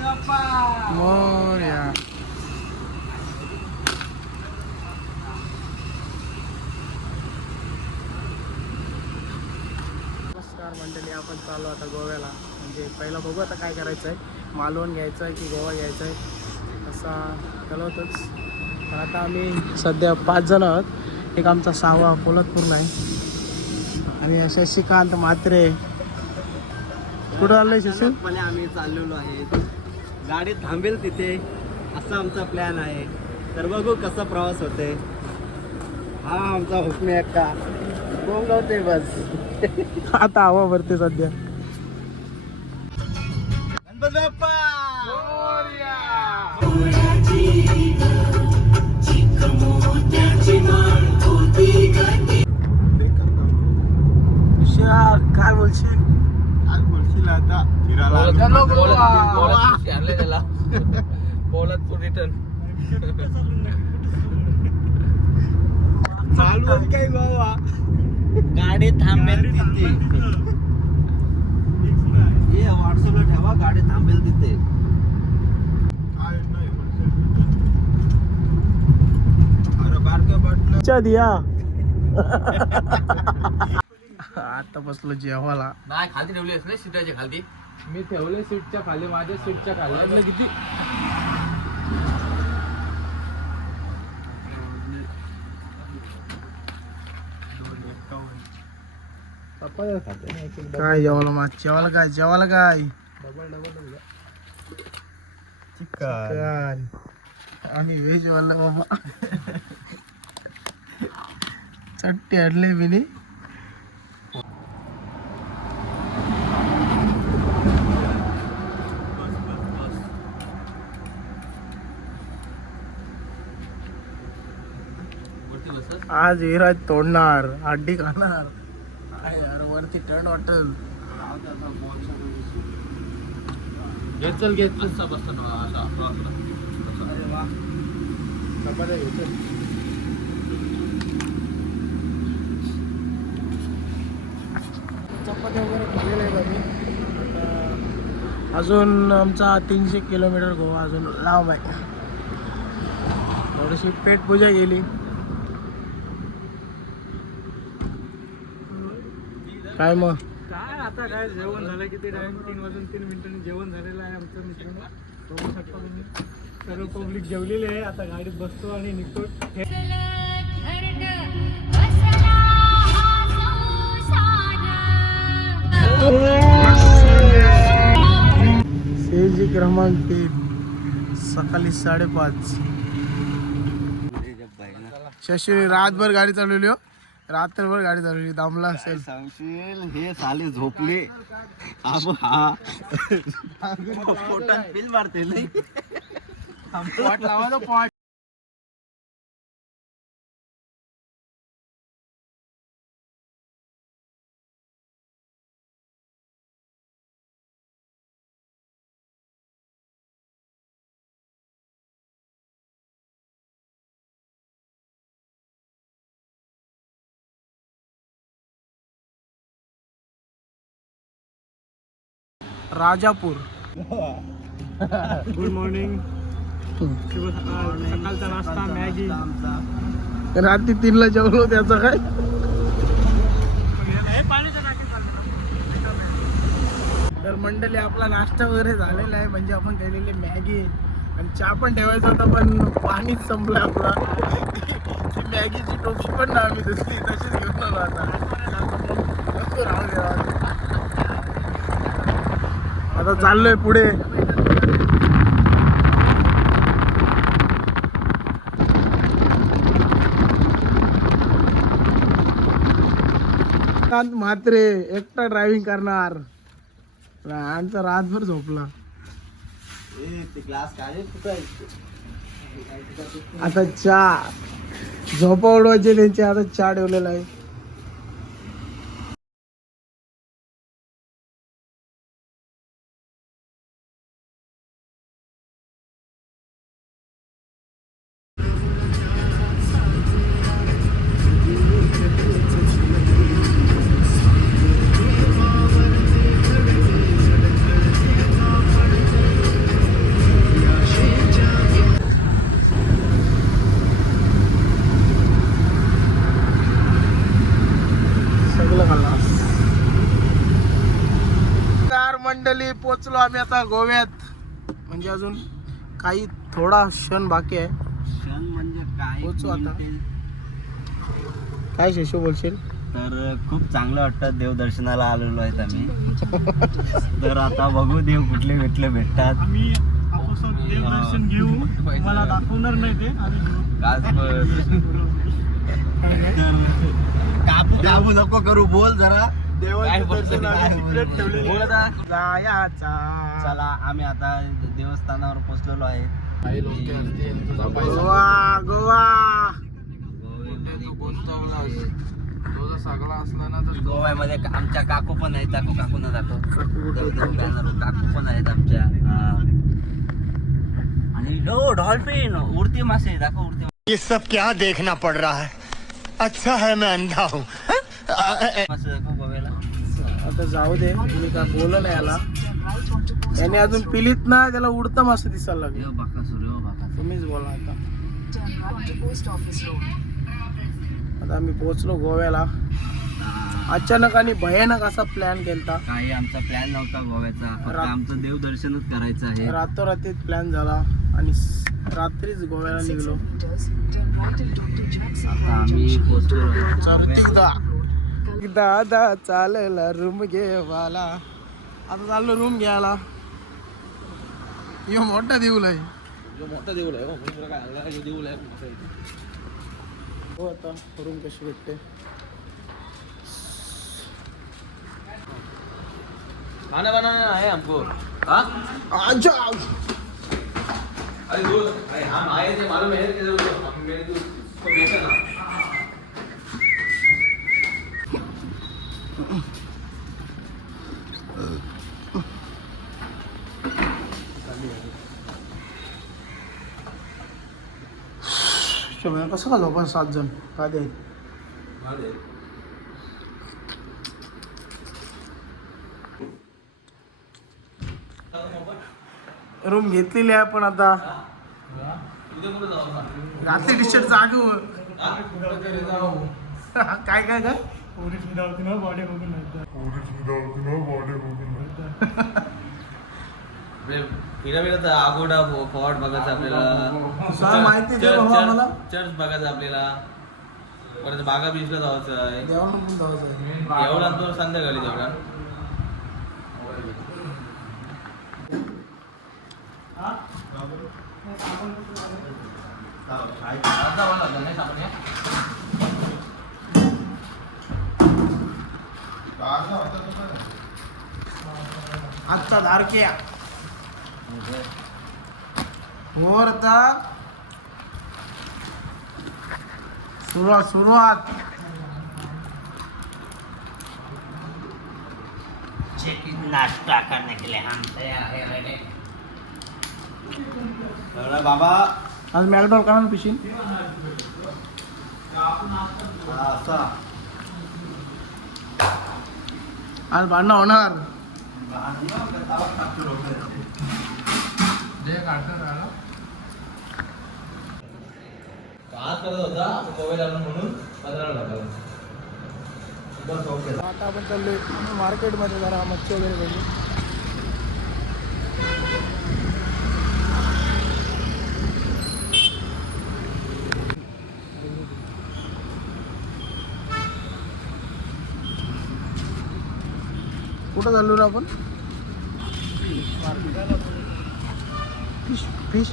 मोरया. नमस्कार मंडळी, आपण चालू आता गोव्याला. म्हणजे पहिला बघू आता काय करायचं आहे, मालवण घ्यायचं आहे की गोवा घ्यायचं आहे असा ठरवतोच. पण आता आम्ही सध्या 5 जण आहोत. एक आमचा 6वा पोलादपूरला आहे आणि शशिकांत म्हात्रे. कुठं आलंय शशी? आम्ही चाललेलो आहे, गाडी थांबेल तिथे असा आमचा प्लॅन आहे. तर बघू कसा प्रवास होते. हा आमचा हुकमी अक्का गोंगावते बस. आता हवा भरते सध्या. गणपती बाप्पा काय बोलशील? काय बोलशील आता फिरायला पोलादपूर रिटर्न चालू काय बाबा, गाडी थांबेल तिथे. हे व्हॉट्सअपला ठेवा, गाडी थांबेल तिथे. अरे बारक्या बाटल्या दिया. आता बसलो जेवायला. नाही खाली ठेवलीस ना सीटाच्या खाली. मी ठेवले सीटच्या खाली, माझ्या सीटच्या खाली. किती काय जेवायला मग? जेवायला काय चिकन. आम्ही व्हेज वाला बाबा. चट्टी आणले मी नी. आज विराज तोडणार, हड्डी खाणार. काय यार, वरती टर्न वाटल. चल घेत बसता असा. अरे वा, चपात्या घेतो. चपात्या वगैरे खाल्लेल्या आहेत आम्ही. आता अजून आमचा 300 किलोमीटर गोवा अजून लांब आहे. थोडीशी पेटपूजा केली. काय मग? काय आता काय जेवण झालं, किती टाइम? 3 वाजून 3 मिनिटांनी जेवण झालेलं आहे आमचं मित्रांनो. बघू शकता तुम्ही, सर्व पब्लिक जेवलेले आहे. आता गाडीत बसतो आणि निघतो. CNG क्रमांक 3 सकाळी 5:30. शशी रातभर गाडी चालवली हो, रात्रभर गाडी चालवली. दामला असेल. सांगशील हे साले झोपले. अब हा पोटात बिल मारते नाही. पॉट लावा तो पॉट. राजापूर. Good morning. शुभ सकाळ. सकाळचा नाश्ता मॅगी. रात्री 3ला जेवलो, त्याचा काय? तर मंडळी, आपला नाश्ता वगैरे झालेला आहे. म्हणजे आपण केलेली मॅगी आणि चहा पण ठेवायचा होता, पण पाणीच संपलं आपला. ती मॅगीची टोपी पण ना आम्ही दुसरी तशीच घेऊन आलो. आता चाललोय पुढे. म्हात्रे एकटा ड्रायव्हिंग करणार. आमचा रातभर झोपला. आता चहा झोपा उडवायचे त्यांचे. आता चहा ठेवलेला आहे. मंडळी पोचलो आम्ही आता गोव्यात. म्हणजे अजून काही थोडा क्षण बाकी आहे. क्षण म्हणजे काय पोचू आता. मिनिटे. काय शेषू बोलशील? तर खूप चांगलं वाटतं, देवदर्शनाला आलेलो आहेत आम्ही. तर आता बघू देव कुठले कुठले भेटतात. आम्ही आपोआप देवदर्शन घेऊ. मला दाखवणार नाही ते आम्ही घेऊ. तर काबू नको करू, बोल जरा. बोल आता. जायाचा. चला आम्ही आता देवस्थानावर पोहोचलेलो आहे. गोवा गोवा. गोव्यामध्ये आमच्या काकू पण आहेत. काकूंना दाखव. काकू पण आहेत आमच्या. आणि डॉल्फिन, उडती मासे दाखव. उडती ये सब क्या देखना पड़ रहा है? अच्छा है मैं अंधा हूँ. मासे दाखव गोव्याला. आता जाऊ दे, तुम्ही काय बोल नाही याला. याने अजून पिलीत ना, त्याला उडतं मासे दिसायला लागलं. बाकासूर. तुम्हीच बोला आता. आता आम्ही पोहोचलो गोव्याला. अचानक आणि भयानक असा प्लॅन केलता. काही आमचा प्लॅन नव्हता गोव्याचा, फक्त आमचं देवदर्शनच करायचं आहे. रातोरातीत प्लॅन झाला आणि रात्रीच गोव्याला निघलो. आता आम्ही पोहोचलो. दादा चालला रूम घेवाला. आता चाललो रूम घ्यायला. यो मोठा देऊल आहे. हो आता रूम कशी भेटते. खाना बनाना है हमको. आजा. अरे वो भाई हम आए थे मालूम है कि हम मेरे को देखा ना. कसं का झोपा 7 जण काय दे. रूम घेतलेली आहे पण आता रात्री टी शर्ट जागेवर. काय काय काय पोलीस विधावती ना बॉडी बघून नाही. पिरामिड आगोडा फॉर्ट बघायचं आपल्याला. सांग माहिती दे बाबा आम्हाला. चर्च बघायचं आपल्याला. परत बागा बीचला जायचं आहे. देवाला पण जायचं आहे. एवढा तो संध्याकाळी तेवढा. आजचा धारक्या वर आता सुरुवात. नाश्ता करने के लिए हम तैयार है. बाबा आज मॅकडॉल करा ना पिशीन. आज भांडणं होणार. आज करत होता गोव्याला म्हणून 15 टाकलं. आता आपण चाललोय मार्केटमध्ये जरा मच्छी वगैरे बघू. कुठं चाललो रे आपण? फिश फिश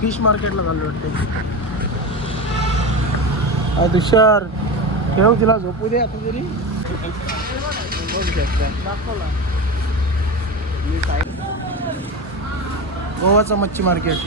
फिश मार्केटला चाललो वाटते. तुषार ठेव, तिला झोपू दे आता तरी. दाखवला गोवाचं मच्छी मार्केट.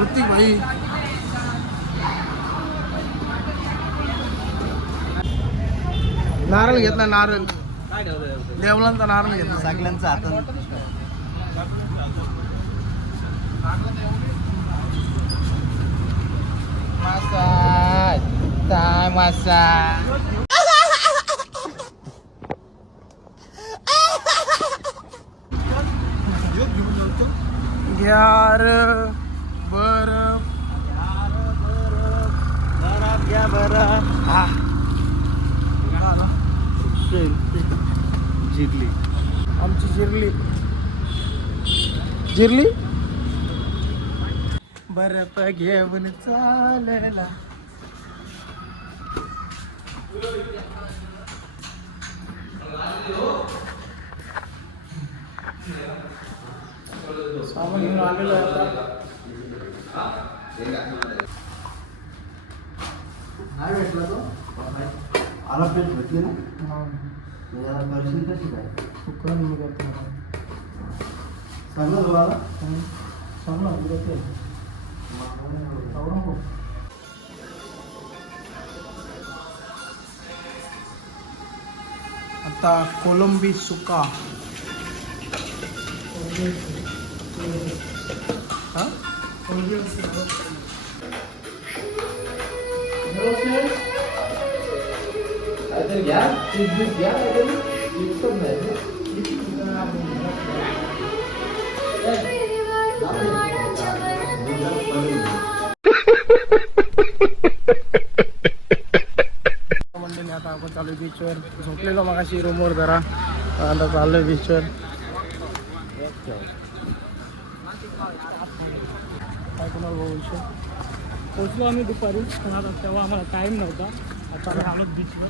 ऋतिक भाई नारळ घेतला. नारळ देवलांचा नारळ घेतला. सगळ्यांचा हातात यार बरं जिंकली. आमची जिरली जिरली बरं घेऊन चालेला. सामान घेऊन आलेलो आहे आता. नाही भेटला तो आला पेट भेटली ना. जरा करशील कशी काय शुक्रान मी करतो सांगणार तुम्हाला. सांग ना उद्या ते जाऊ नको. आता कोलंबी सुका. हा मंडळी आता आपण चालू बीचवर. झोपलेलो मगाशी रूमवर जरा, आता चाललोय बीचवर. काय कोणाला भाऊ विषय. पोचलो आम्ही दुपारी, पण आता तेव्हा आम्हाला टाईम नव्हता. आता आम्ही आलो बीचला.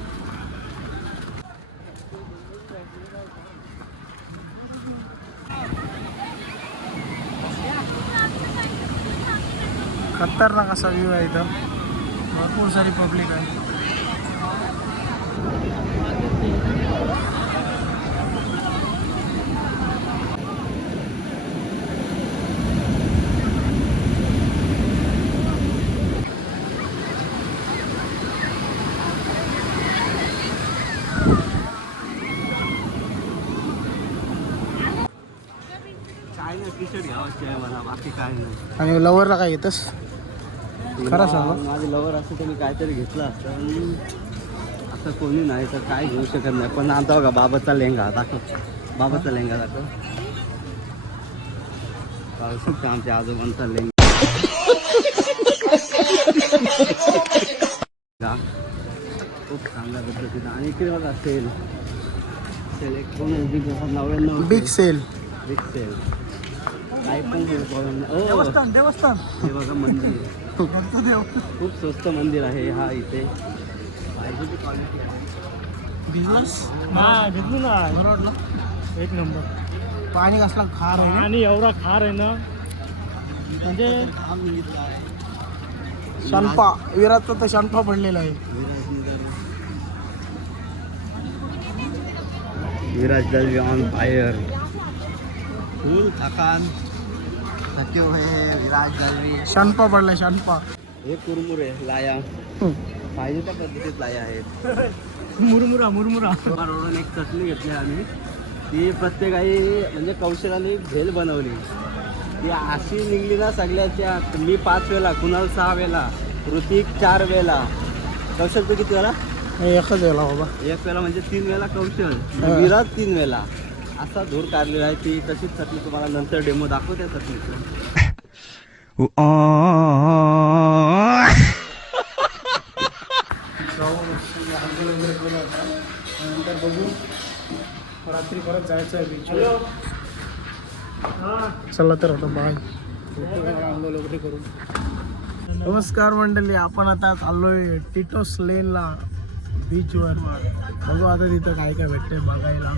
खतरनाक असा व्ह्यू आहे इथं. भरपूर सारी पब्लिक आहे. काय नाही, टी शर्ट घ्यावाची आहे मला, बाकी काय नाही. आणि लवरला काय येतस खरं सांग. माझे लवर असतं तर मी काहीतरी घेतलं असतं, पण असं कोणी नाही तर काय घेऊ शकत नाही. पण आता बघा बाबाचा लेंगा दाखव, बाबाचा लेंगा दाखव. पाहू शकता आमच्या आजोबांचा लेंगा. खूप चांगल्या पद्धतीनं. आणि इकडे बघा sale, sale 99. Big sale. Big sale. काय पण देवस्थान देवस्थान. हे बघा मंदिर, खूप स्वस्त मंदिर आहे हा इथे. पाहिजे ती क्वालिटी आहे. बिझनेस नाही घेतलो ना, बरं वाटलं. एक नंबर. पाणी कसला खार आहे. आणि एवढा खार आहे ना, म्हणजे शनपा विराटचा तर शनपा पडलेला आहे. Viraj Dalvi on fire. फुल थकान थके हुए हैं विराज दलवी. शनपा पडलाय शनपा. हे कुरमुरे लाया पाहिजे त्या पद्धतीत लाया आहेत. मुरमुरा मुरमुरा. रोडून एक चटणी घेतली आम्ही, ती प्रत्येकाही म्हणजे कौशल्याने भेल बनवली. ती अशी निघली ना सगळ्याच्या. मी 5 वेळा, कुणाल 6 वेळा, ऋतिक 4 वेळा. कौशल तू किती वेळा? एकच वेळा बाबा. 1 वेळा म्हणजे 3 वेळा कौशल, विराज 3 वेळा. असा धूर काढलेला आहे. ती तशीच चटणी तुम्हाला नंतर डेमो दाखव त्या चटणीचं. नंतर बघू, रात्री परत जायचं आहे बीचवर. चला तर आता बाय. आंघोळ वगैरे करू. नमस्कार मंडळी, आपण आता चाललोय टिटोस लेनला बीचवर. बघू आता तिथं काय काय भेटतंय बघायला.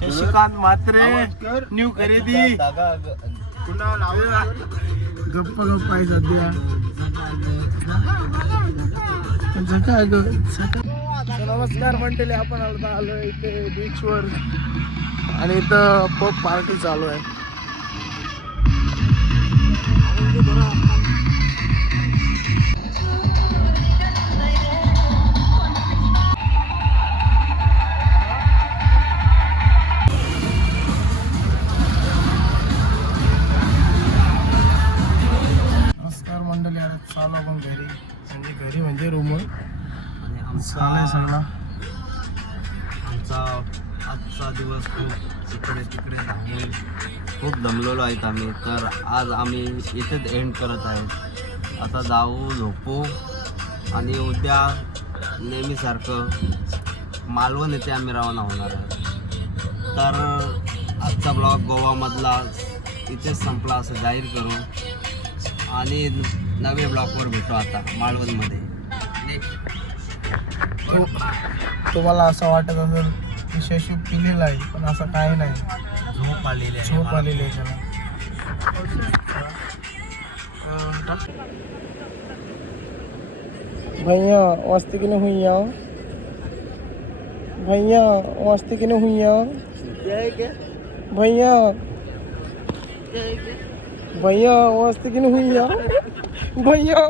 शशिकांत म्हात्रे न्यू खरेदी. गप्प गप्प आहे सध्या. नमस्कार मंडळी, आपण आता आलोय इथे बीचवर आणि इथं पब पार्टी चालू आहे. नमस्कार मंडळी, अरे चालू आपण घरी, म्हणजे घरी म्हणजे रूमवर. आणि चालेल सगळा. आमचा आजचा दिवस खूप इकडे तिकडे धावून खूप दमलेलो आहेत आम्ही. तर आज आम्ही इथेच एंड करत आहे. आता जाऊ झोपू आणि उद्या नेहमीसारखं मालवण येथे आम्ही रवाना होणार आहे. तर आजचा ब्लॉग गोवामधला इथेच संपला असं जाहीर करू आणि नवे ब्लॉगवर भेटू आता मालवणमध्ये. तुम्हाला असं वाटत असेल की शशी पिलेला आहे, पण असं काही नाही. झोप आलेली आहे. झोप आलेली आहे त्याला. भैया मस्ती की नहीं हुई यार? भैया मस्ती की नहीं हुई यार? भैया भैया मस्ती की नहीं हुई यार? भैया